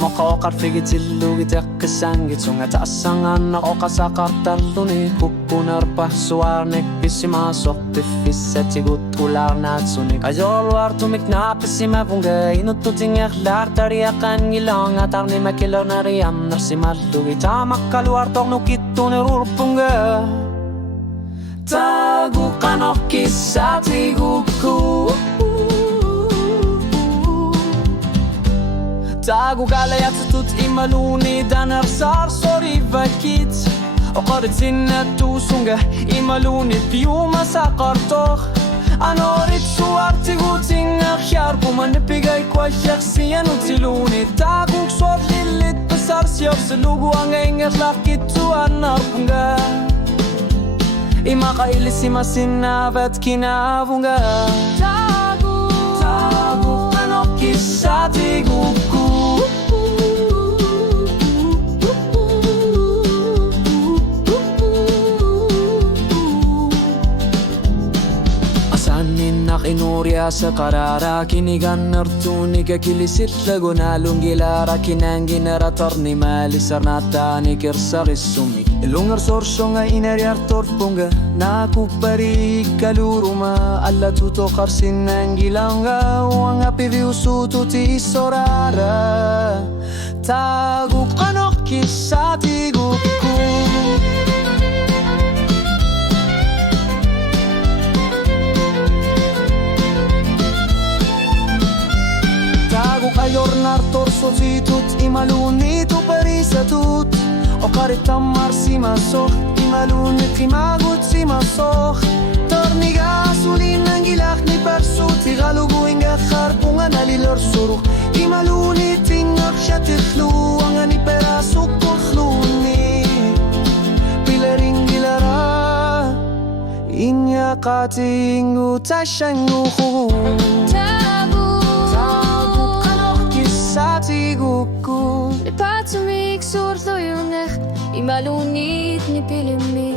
Mokokar figit ilugit yakkisangit sungat asangan na okasakar taluni Kukunar pa suarnek pisimasok tifisset sigut ular natsunik Ajol war tumik na pisima bunga inututing eklar tariakan ngilang atar ni makilor nariam narsimalugi tamak kaluar tok nukitun erurpunga Tagukan okisati guku Tagu galajat tut imaluni danar sar sori vakit Oqarit sinna tusunga imaluni piuma sakartoh Anorit suarti gutinga xarbu manipigay kwa shaksiyan utiluni Tagu ksor lilit besar siyof selugu angengers lakitu anarpunga Ima kailis ima sinavat kinavunga Tagu kanokisati guku Inurya sa karara kinigan nartuni ka kilisit lago nalunggilara kinangginarator ni malisar natani kirsakisumi ilungar sorso nga inaryar torpunga nakupari kaluruma alla tuto karsin nanggilanga wanga piviusutu ti sorara tagu kanok kisati guku Ayor nartorso situt imalunitu parisatut Okarit tamar simasok imalunit imagut simasok Torniga sulin ang gilak ni persut Igalugu inga kharpungan alilor suruk Imalunit ingak syatiklu Ang ani perasuk kutluni Pilaring gilara Inya katingu tasyanguhu Sati guku Ipatsumik surdo yungek Imalunit ni pilimik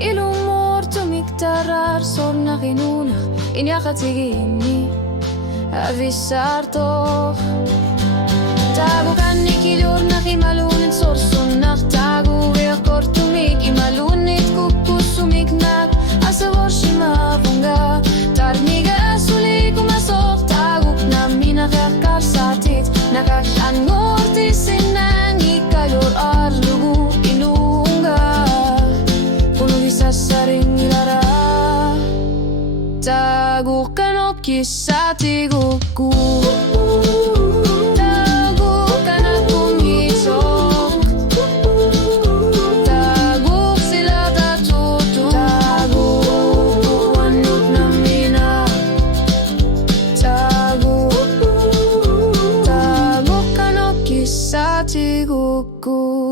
Ilumor tumik tarar sorna kinuna Inyakatigini Avisarto Tagu kanik ilur nak imalunit sorsunak Tagu vekor tumik imalunit kukusumik nak Asavor shimavunga Tarniga suli kumasok Tagu namina kakar satit Nakakangorti sinangi kalor arlugu ilunga Puno bisa saring ilara Tagu kanok kisati guku Tagu kanak kumisok Tagu sila tatutu Tagu wanut namina Tagu Sati guku